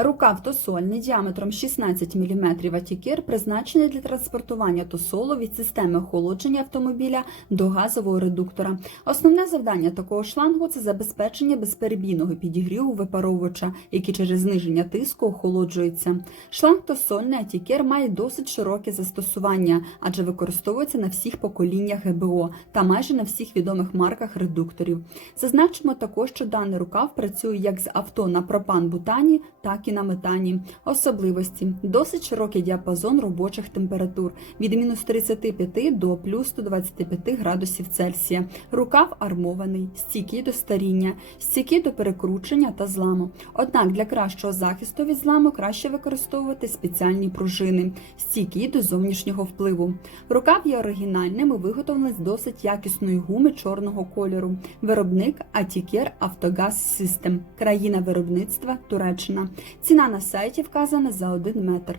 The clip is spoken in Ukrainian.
Рукав тосольний діаметром 16 мм атікер призначений для транспортування тосолу від системи охолодження автомобіля до газового редуктора. Основне завдання такого шлангу це забезпечення безперебійного підігріву випаровувача, який через зниження тиску охолоджується. Шланг тосольний атікер має досить широке застосування, адже використовується на всіх поколіннях ГБО та майже на всіх відомих марках редукторів. Зазначимо також, що даний рукав працює як з авто на пропан-бутані, так і на метані. Особливості досить широкий діапазон робочих температур від мінус 35 до плюс 125 градусів Цельсія. Рукав армований, стійкий до старіння, стійкий до перекручення та зламу. Однак для кращого захисту від зламу краще використовувати спеціальні пружини, стійкі до зовнішнього впливу. Рукав є оригінальним і виготовлений з досить якісної гуми чорного кольору. Виробник Атікер Автогаз Систем. Країна виробництва Туреччина. Ціна на сайті вказана за 1 метр.